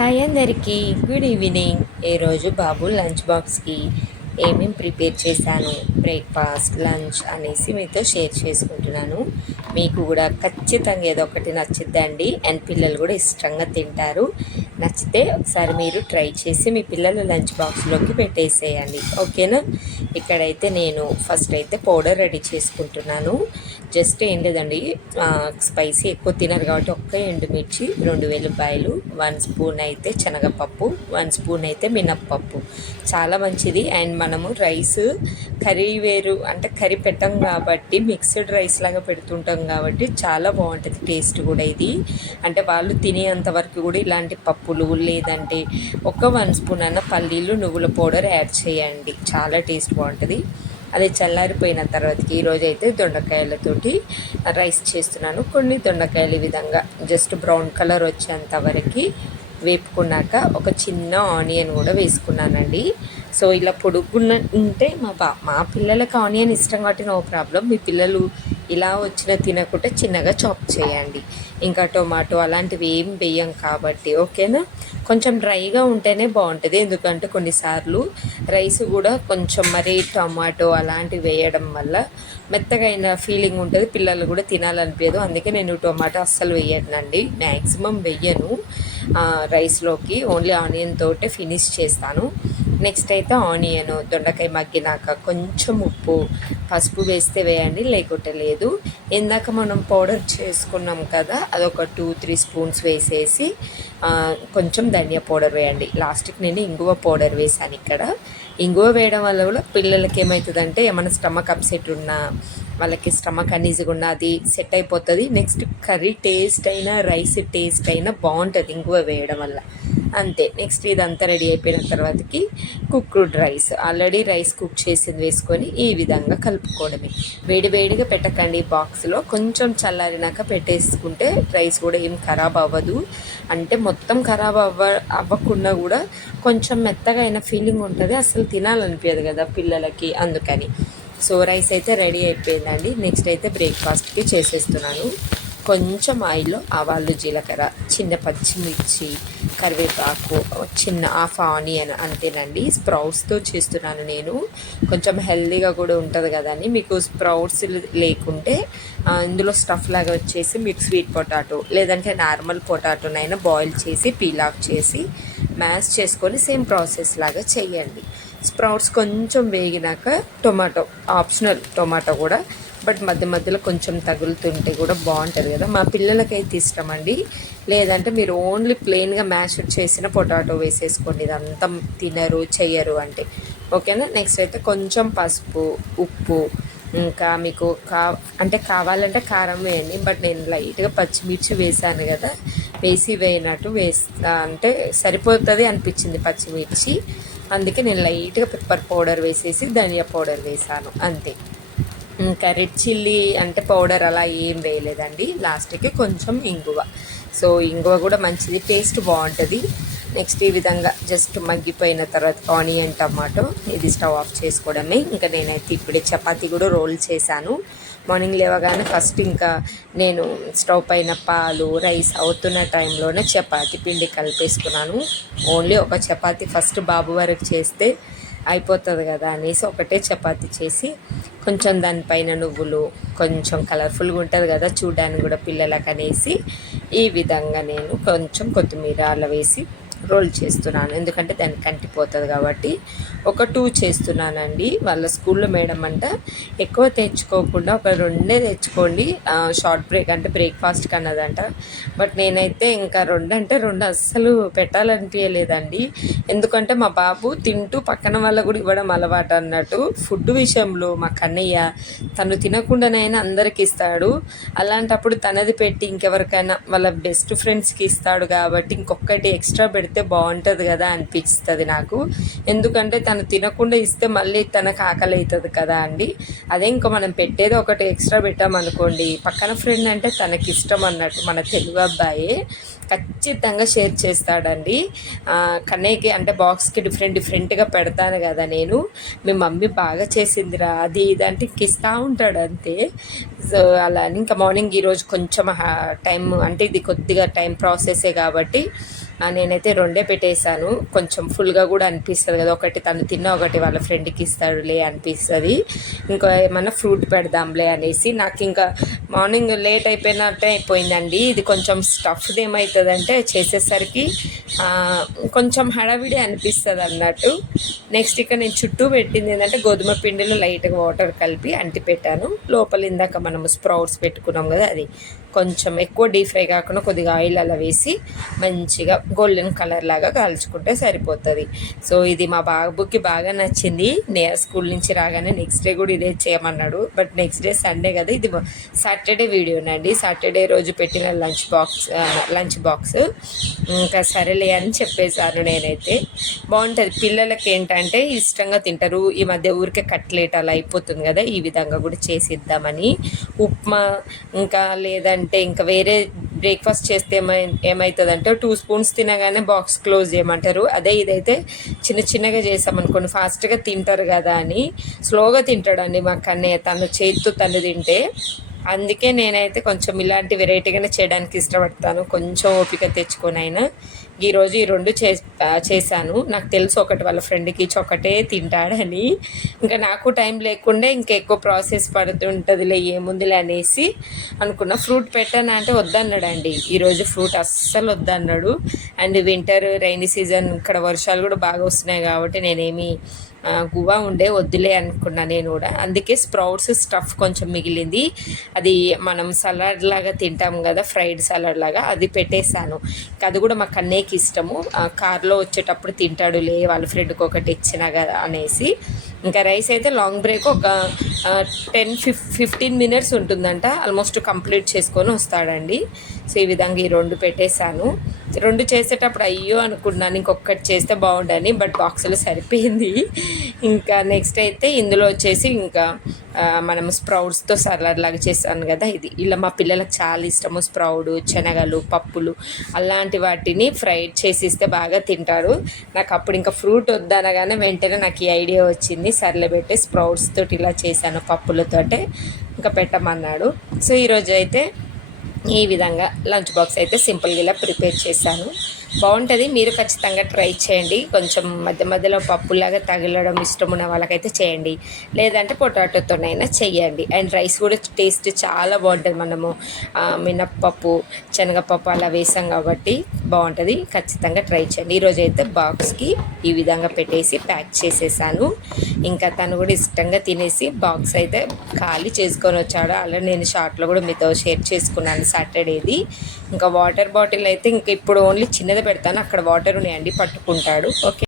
Hi అందరికీ, good evening. ఈరోజు బాబు lunch బాక్స్కి ఏమేమి ప్రిపేర్ చేశాను, బ్రేక్ఫాస్ట్ లంచ్ అనేసి మీతో షేర్ చేసుకుంటున్నాను. మీకు కూడా ఖచ్చితంగా ఏదో ఒకటి నచ్చిద్దండి, అండ్ పిల్లలు కూడా ఇష్టంగా తింటారు. నచ్చితే ఒకసారి మీరు ట్రై చేసి మీ పిల్లల లంచ్ బాక్స్లోకి పెట్టేసేయండి, ఓకేనా. ఇక్కడైతే నేను ఫస్ట్ అయితే పౌడర్ రెడీ చేసుకుంటున్నాను. జస్ట్ ఏం లేదండి, స్పైసీ ఎక్కువ తినరు కాబట్టి ఒక్క ఎండుమిర్చి, 2 వెల్లుల్లిపాయలు, 1 స్పూన్ అయితే శనగపప్పు, 1 స్పూన్ అయితే మినప్పప్పు. చాలా మంచిది. అండ్ మనము రైస్ కర్రీ వేరు అంటే కర్రీ పెట్టాం కాబట్టి మిక్స్డ్ రైస్ లాగా పెడుతుంటాం కాబట్టి చాలా బాగుంటుంది టేస్ట్ కూడా. ఇది అంటే వాళ్ళు తినేంత వరకు కూడా ఇలాంటి పప్పులు లేదంటే ఒక 1 స్పూన్ అన్న పల్లీలు నువ్వుల పౌడర్ యాడ్ చేయండి, చాలా టేస్ట్ బాగుంటుంది. అది చల్లారిపోయిన తర్వాతకి ఈరోజు అయితే దొండకాయలతోటి రైస్ చేస్తున్నాను. కొన్ని దొండకాయలు ఈ విధంగా జస్ట్ బ్రౌన్ కలర్ వచ్చేంత వరకు వేపుకున్నాక ఒక చిన్న ఆనియన్ కూడా వేసుకున్నానండి. సో ఇలా పొడుగున్న ఉంటే మా పిల్లలకి ఆనియన్ ఇష్టం కాబట్టి నో ప్రాబ్లం. మీ పిల్లలు ఇలా వచ్చిన తినకుండా చిన్నగా చాప్ చేయండి. ఇంకా టొమాటో అలాంటివి ఏం వేయం కాబట్టి, ఓకేనా. కొంచెం డ్రైగా ఉంటేనే బాగుంటుంది, ఎందుకంటే కొన్నిసార్లు రైస్ కూడా కొంచెం మరి టమాటో అలాంటివి వేయడం వల్ల మెత్తగా అయిన ఫీలింగ్ ఉంటుంది, పిల్లలు కూడా తినాలనిపించదు. అందుకే నేను టొమాటో అస్సలు వేయనండి, మ్యాక్సిమం వేయను రైస్లోకి. ఓన్లీ ఆనియన్ తోటే ఫినిష్ చేస్తాను. నెక్స్ట్ అయితే ఆనియన్ దొండకాయ మగ్గినాక కొంచెం ఉప్పు పసుపు వేస్తే వేయండి, లేకుంటే లేదు. ఇందాక మనం పౌడర్ చేసుకున్నాం కదా, అదొక 2-3 స్పూన్స్ వేసేసి కొంచెం ధనియా పౌడర్ వేయండి. లాస్ట్కి నేను ఇంగువ పౌడర్ వేసాను. ఇక్కడ ఇంగువ వేయడం వల్ల కూడా పిల్లలకి ఏమవుతుందంటే ఏమైనా స్టమక్ అప్సెట్ ఉన్నా, వాళ్ళకి స్టమక్ అనీజీగా ఉన్న అది సెట్ అయిపోతుంది. నెక్స్ట్ కర్రీ టేస్ట్ అయినా రైస్ టేస్ట్ అయినా బాగుంటుంది ఇంగువ వేయడం వల్ల, అంతే. నెక్స్ట్ ఇదంతా రెడీ అయిపోయిన తర్వాతకి cooked rice, already rice cook చేసింది వేసుకొని ఈ విధంగా కలుపుకోవడమే. వేడివేడిగా పెట్టకండి బాక్స్లో, కొంచెం చల్లారినాక పెట్టేసుకుంటే రైస్ కూడా ఏం ఖరాబ్ అవ్వదు. అంటే మొత్తం ఖరాబ్ అవ్వకుండా కూడా కొంచెం మెత్తగా అయిన ఫీలింగ్ ఉంటుంది, అసలు తినాలనిపించదు కదా పిల్లలకి, అందుకని. సో రైస్ అయితే రెడీ అయిపోయిందండి. నెక్స్ట్ అయితే బ్రేక్ఫాస్ట్కి చేసేస్తున్నాను. కొంచెం ఆయిల్లో ఆవాలు జీలకర్ర, చిన్న పచ్చిమిర్చి, కరివేపాకు, చిన్న హాఫ్ ఆనియన్, అంతేనండి. స్ప్రౌట్స్తో చేస్తున్నాను నేను, కొంచెం హెల్తీగా కూడా ఉంటుంది కదా అని. మీకు స్ప్రౌట్స్ లేకుంటే ఇందులో స్టఫ్ లాగా వచ్చేసి మీకు స్వీట్ పొటాటో లేదంటే నార్మల్ పొటాటోనైనా బాయిల్ చేసి పీల్ ఆఫ్ చేసి మ్యాష్ చేసుకొని సేమ్ ప్రాసెస్ లాగా చేయండి. స్ప్రౌట్స్ కొంచెం వేగినాక టొమాటో ఆప్షనల్, టొమాటో కూడా బట్ మధ్య మధ్యలో కొంచెం తగులుతుంటే కూడా బాగుంటుంది కదా. మా పిల్లలకైతే ఇష్టం అండి. లేదంటే మీరు ఓన్లీ ప్లెయిన్గా మ్యాష్ చేసిన పొటాటో వేసేసుకోండి, ఇదంతా తినరు చెయ్యరు అంటే, ఓకేనా. నెక్స్ట్ అయితే కొంచెం పసుపు, ఉప్పు, ఇంకా మీకు అంటే కావాలంటే కారం వేయండి, బట్ నేను లైట్గా పచ్చిమిర్చి వేసాను కదా, వేసినట్టు వేస్తా అంటే సరిపోతుంది అనిపించింది పచ్చిమిర్చి, అందుకే నేను లైట్గా పెప్పర్ పౌడర్ వేసేసి ధనియా పౌడర్ వేసాను, అంతే. ఇంకా రెడ్ చిల్లీ అంటే పౌడర్ అలా ఏం వేయలేదండి. లాస్ట్కి కొంచెం ఇంగువ, సో ఇంగువ కూడా మంచిది, టేస్ట్ బాగుంటుంది. నెక్స్ట్ ఈ విధంగా జస్ట్ మగ్గిపోయిన తర్వాత ఆనియన్ టమాటో ఇది స్టవ్ ఆఫ్ చేసుకోవడమే. ఇంకా నేనైతే ఇప్పుడే చపాతీ కూడా రోల్ చేశాను. మార్నింగ్ లేవగానే ఫస్ట్ ఇంకా నేను స్టవ్ పైన పాలు రైస్ అవుతున్న టైంలోనే చపాతీ పిండి కలిపేసుకున్నాను. ఓన్లీ ఒక చపాతీ ఫస్ట్ బాబు వరకు చేస్తే అయిపోతుంది కదా అనేసి ఒకటే చపాతీ చేసి కొంచెం దానిపైన నువ్వులు, కొంచెం కలర్ఫుల్గా ఉంటుంది కదా చూడడానికి కూడా పిల్లలకు అనేసి ఈ విధంగా నేను కొంచెం కొత్తిమీర అలా వేసి రోల్ చేస్తున్నాను, ఎందుకంటే దానికి కంటిపోతుంది కాబట్టి. ఒక 2 చేస్తున్నానండి. వాళ్ళ స్కూల్లో మేడం అంట ఎక్కువ తెచ్చుకోకుండా ఒక 2 తెచ్చుకోండి, షార్ట్ బ్రేక్ అంటే బ్రేక్ఫాస్ట్కి అన్నదంట. బట్ నేనైతే ఇంకా 2 అంటే 2 అస్సలు పెట్టాలనిపించలేదండి, ఎందుకంటే మా బాబు తింటూ పక్కన వాళ్ళకు కూడా ఇవ్వడం అలవాటు అన్నట్టు. ఫుడ్ విషయంలో మా కన్నయ్య తను తినకుండానైనా అందరికి ఇస్తాడు, అలాంటప్పుడు తనది పెట్టి ఇంకెవరికైనా వాళ్ళ బెస్ట్ ఫ్రెండ్స్కి ఇస్తాడు కాబట్టి ఇంకొకటి ఎక్స్ట్రా పెడితే బాగుంటుంది కదా అనిపిస్తుంది నాకు. ఎందుకంటే తను తినకుండా ఇస్తే మళ్ళీ తనకు ఆకలి అవుతుంది కదా అండి. అదే ఇంకా మనం పెట్టేది ఒకటి ఎక్స్ట్రా పెట్టామనుకోండి, పక్కన ఫ్రెండ్ అంటే తనకి ఇష్టం అన్నట్టు, మన తెలుగు అబ్బాయే ఖచ్చితంగా షేర్ చేస్తాడండి. కన్నయ్యకి అంటే బాక్స్కి డిఫరెంట్గా పెడతాను కదా నేను, మీ మమ్మీ బాగా చేసిందిరా అది ఇది అంటే ఇంక ఇస్తూ ఉంటాడు అంతే. సో అలా ఇంకా మార్నింగ్ ఈరోజు కొంచెం టైం అంటే ఇది కొద్దిగా టైం ప్రాసెసే కాబట్టి నేనైతే రెండే పెట్టేశాను. కొంచెం ఫుల్గా కూడా అనిపిస్తుంది కదా, ఒకటి తను తిన్న ఒకటి వాళ్ళ ఫ్రెండ్కి ఇస్తాడులే అనిపిస్తుంది. ఇంకా ఏమన్నా ఫ్రూట్ పెడదాంలే అనేసి నాకు ఇంకా మార్నింగ్ లేట్ అయిపోయినట్టే అయిపోయిందండి. ఇది కొంచెం స్టఫ్ది ఏమవుతుందంటే చేసేసరికి కొంచెం హడావిడి అనిపిస్తుంది అన్నట్టు. నెక్స్ట్ ఇక్కడ నేను చుట్టూ పెట్టింది ఏంటంటే గోధుమ పిండిలో లైట్గా వాటర్ కలిపి అంటి పెట్టాను. లోపల ఇందాక మనము స్ప్రౌట్స్ పెట్టుకున్నాం కదా, అది కొంచెం ఎక్కువ డీప్ ఫ్రై కాకుండా కొద్దిగా ఆయిల్ అలా వేసి మంచిగా గోల్డెన్ కలర్ లాగా కాల్చుకుంటే సరిపోతుంది. సో ఇది మా బాబుకి బాగా నచ్చింది. స్కూల్ నుంచి రాగానే నెక్స్ట్ డే కూడా ఇదే చేయమన్నాడు. బట్ నెక్స్ట్ డే సండే కదా, ఇది సాటర్డే వీడియోనండి. సాటర్డే రోజు పెట్టిన లంచ్ బాక్స్ ఇంకా సరేలే అని చెప్పేశాను నేనైతే. బాగుంటుంది, పిల్లలకి ఏంటంటే ఇష్టంగా తింటారు. ఈ మధ్య ఊరికే కట్లెట్ అలా అయిపోతుంది కదా, ఈ విధంగా కూడా చేసిద్దామని. ఉప్మా ఇంకా లేదంటే ఇంకా వేరే బ్రేక్ఫాస్ట్ చేస్తే ఏమవుతుందంటే 2 స్పూన్స్ తినగానే బాక్స్ క్లోజ్ చేయమంటారు. అదే ఇదైతే చిన్న చిన్నగా చేసామనుకోండి ఫాస్ట్గా తింటారు కదా అని. స్లోగా తింటాడండి మా కన్నయ్య, తను చేతితో తను తింటే. అందుకే నేనైతే కొంచెం ఇలాంటి వెరైటీగానే చేయడానికి ఇష్టపడతాను, కొంచెం ఓపిక తెచ్చుకొని అయినా. ఈరోజు ఈ 2 చేశాను. నాకు తెలుసు ఒకటి వాళ్ళ ఫ్రెండ్కి ఇచ్చి ఒకటే తింటాడని. ఇంకా నాకు టైం లేకుండా ఇంకా ఎక్కువ ప్రాసెస్ పడుతుంటుందిలే, ఏముందిలే అనేసి అనుకున్నా. ఫ్రూట్ పెట్టాను అంటే వద్దన్నాడండి. ఈరోజు ఫ్రూట్ అస్సలు వద్దన్నాడు. అండ్ వింటర్ రైనీ సీజన్ ఇక్కడ వర్షాలు కూడా బాగా వస్తున్నాయి కాబట్టి నేనేమి గువ్వ ఉండే వద్దులే అనుకున్నా నేను కూడా. అందుకే స్ప్రౌట్స్ స్టఫ్ కొంచెం మిగిలింది, అది మనం సలాడ్ లాగా తింటాం కదా, ఫ్రైడ్ సలాడ్ లాగా, అది పెట్టేశాను. అది కూడా మా కన్నయ్యకి ఇష్టము, కార్లో వచ్చేటప్పుడు తింటాడులే వాళ్ళ ఫ్రెండ్కి ఒకటి ఇచ్చినా కదా అనేసి. ఇంకా రైస్ అయితే లాంగ్ బ్రేక్ ఒక 10-15 మినిట్స్ ఉంటుందంట, ఆల్మోస్ట్ కంప్లీట్ చేసుకొని వస్తాడండి. సో ఈ విధంగా ఈ 2 పెట్టేశాను. 2 చేసేటప్పుడు అయ్యో అనుకున్నాను ఇంకొకటి చేస్తే బాగుండని, బట్ బాక్సులో సరిపోయింది. ఇంకా నెక్స్ట్ అయితే ఇందులో వచ్చేసి ఇంకా మనం స్ప్రౌట్స్తో సలాడ్ లాగా చేస్తాను కదా, ఇది ఇలా మా పిల్లలకు చాలా ఇష్టము. స్ప్రౌడు, శనగలు, పప్పులు అలాంటి వాటిని ఫ్రైడ్ చేసి ఇస్తే బాగా తింటారు. నాకు అప్పుడు ఇంకా ఫ్రూట్ వద్దనగానే వెంటనే నాకు ఈ ఐడియా వచ్చింది, సర్లే పెట్టి స్ప్రౌట్స్ తోటి ఇలా చేశాను, పప్పులతోటే ఇంకా పెట్టమన్నాడు. సో ఈరోజు అయితే ఈ విధంగా లంచ్ బాక్స్ అయితే సింపుల్గా ఇలా ప్రిపేర్ చేశాను. బాగుంటుంది, మీరు ఖచ్చితంగా ట్రై చేయండి. కొంచెం మధ్య మధ్యలో పప్పులాగా తగిలడం ఇష్టం ఉన్న వాళ్ళకైతే చేయండి, లేదంటే పొటాటోతోనైనా చేయండి. అండ్ రైస్ కూడా టేస్ట్ చాలా బాగుంటుంది, మనము మినప్పప్పు, శనగపప్పు అలా వేసాం కాబట్టి బాగుంటుంది. ఖచ్చితంగా ట్రై చేయండి. ఈరోజు అయితే బాక్స్కి ఈ విధంగా పెట్టేసి ప్యాక్ చేసేసాను. ఇంకా తను కూడా ఇష్టంగా తినేసి బాక్స్ అయితే ఖాళీ చేసుకొని వచ్చాడు. అలా నేను షార్ట్లో కూడా మీతో షేర్ చేసుకున్నాను సాటర్డేది. ఇంకా వాటర్ బాటిల్ అయితే ఇంకా ఇప్పుడు ఓన్లీ చిన్నది పెడతాను, అక్కడ వాటర్ ఉన్నాయండి, పట్టుకుంటాడు. ఓకే.